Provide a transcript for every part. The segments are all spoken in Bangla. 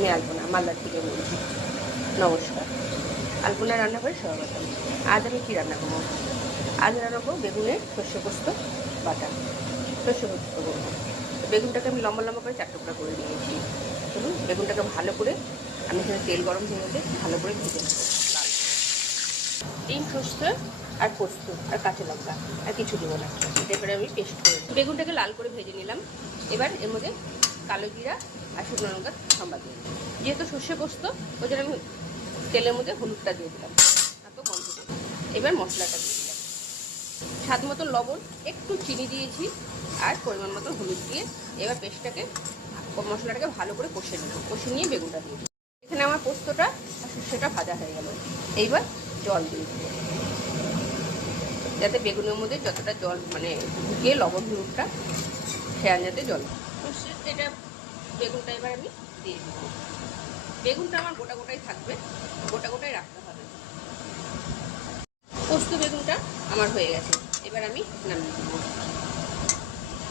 আমি আলপনা মালদার থেকে বলছি। নমস্কার, আলপনা রান্নাঘরে স্বাগতম। আজ আমি কী রান্না করবো? আজ রান্না করবো বেগুনের সর্ষে পোস্ত বাটা। সর্ষে পোস্ত করবো। বেগুনটাকে আমি লম্বা লম্বা করে 4 টুকরা করে নিয়েছি। চলুন বেগুনটাকে ভালো করে আমি এখানে তেল গরম হয়ে গেছে ভালো করে ভেজে নেবো। ডিম, সর্ষে আর পোস্ত আর কাঁচা লঙ্কা আর কিছু দেবো না, এবারে আমি পেস্ট করে বেগুনটাকে লাল করে ভেজে নিলাম। এবার এর মধ্যে কালো জিরা আর শুকনো লঙ্কা সম্বাদ দিই। যেহেতু সর্ষে পোস্ত ওই জন্য আমি তেলের মধ্যে হলুদটা দিয়ে দিলাম, এত গন্ধ দেবো। এবার মশলাটা দিয়ে দিলাম, স্বাদ মতো লবণ, একটু চিনি দিয়েছি আর পরিমাণ মতো হলুদ দিয়ে এবার পেস্টটাকে মশলাটাকে ভালো করে কষে নিলাম। কষে নিয়ে বেগুনটা দিয়ে দিলাম। এখানে আমার পোস্তটা আর সর্ষেটা ভাজা হয়ে গেল। এইবার জল দিয়ে দেবো, যাতে বেগুনের মধ্যে যতটা জল মানে ঢুকিয়ে লবণ হলুদটা খেয়াল যাতে জল এটা বেগুনটা এবার আমি দিয়ে দেবো। বেগুনটা আমার গোটা গোটাই থাকবে, গোটা গোটাই রাখতে হবে। পোস্ত বেগুনটা আমার হয়ে গেছে, এবার আমি নামিয়ে দেবো।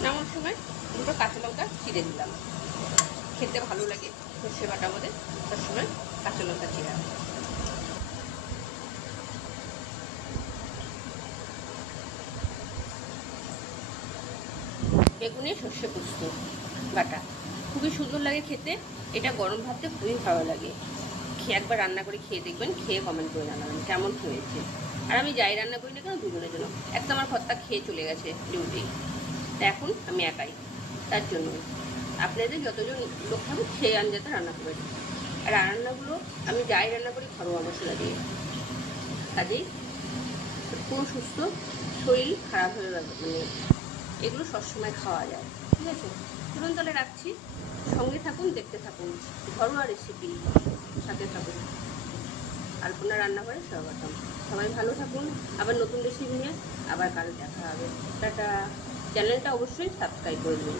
নামার সময় দুটো কাঁচা লঙ্কা চিড়ে দিলাম, খেতে ভালো লাগে সর্ষে বাটার মধ্যে সবসময় কাঁচা লঙ্কা চিড়া। বেগুনের সর্ষে পোস্ত বাটা খুবই সুন্দর লাগে খেতে। এটা গরম ভাতে খুবই ভালো লাগে। একবার রান্না করে খেয়ে দেখবেন, খেয়ে কমেন্ট করে জানাবেন কেমন হয়েছে। আর আমি যাই রান্না করি না কেন দুজনের জন্য, একটা আমার কর্তা খেয়ে চলে গেছে ডিউটি, তা এখন আমি একাই, তার জন্য আপনাদের যতজন লোক খাবে সেই আঞ্জাতে রান্না করবেন। আর রান্নাগুলো আমি যাই রান্না করি ঘরোয়া মশলা দিয়ে, কাজেই পুরো সুস্থ, শরীর খারাপ হয়ে যাবে মানে এগুলো সবসময় খাওয়া যায়। ঠিক আছে, চলুন তাহলে রাখছি, সঙ্গে থাকুন, দেখতে থাকুন, ঘরোয়া রেসিপি সাথে থাকুন। আলপনা রান্নাঘরে স্বাগতম। সবাই ভালো থাকুন, আবার নতুন রেসিপি নিয়ে আবার কাল দেখা হবে। টাটা। চ্যানেলটা অবশ্যই সাবস্ক্রাইব করে দিন।